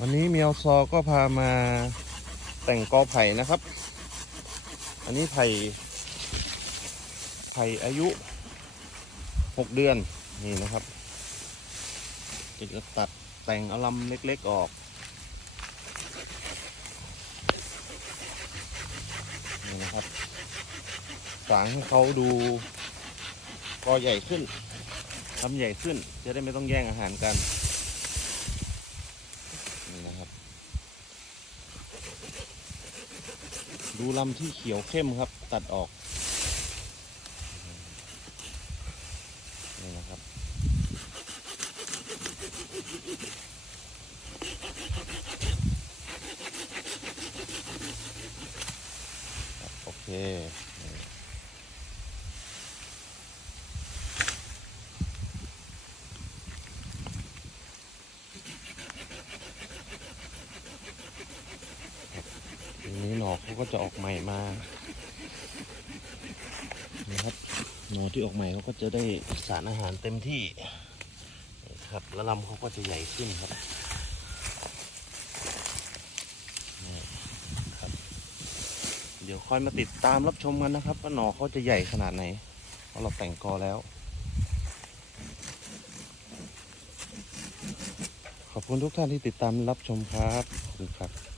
วันนี้เมียวซอก็พามาแต่งกอไผ่นะครับ อันนี้ไผ่ไผ่อายุหกเดือนนี่นะครับจะตัดแต่งอาลำเล็กๆออกนี่นะครับสางให้เขาดูกอใหญ่ขึ้นลำใหญ่ขึ้นจะได้ไม่ต้องแย่งอาหารกันนะครับ ดูลำที่เขียวเข้มครับ ตัดออกนี่นะครับ โอเค นี่ทีนี้หนอเขาก็จะออกใหม่มานะครับหนอที่ออกใหม่เขาก็จะได้สารอาหารเต็มที่ครับแล้วลำเขาก็จะใหญ่ขึ้นครับครับ เดี๋ยวค่อยมาติดตามรับชมกันนะครับว่าหนอเขาจะใหญ่ขนาดไหนเพราะเราแต่งกอแล้ว ขอบคุณทุกท่านที่ติดตามรับชมครับขอบคุณครับ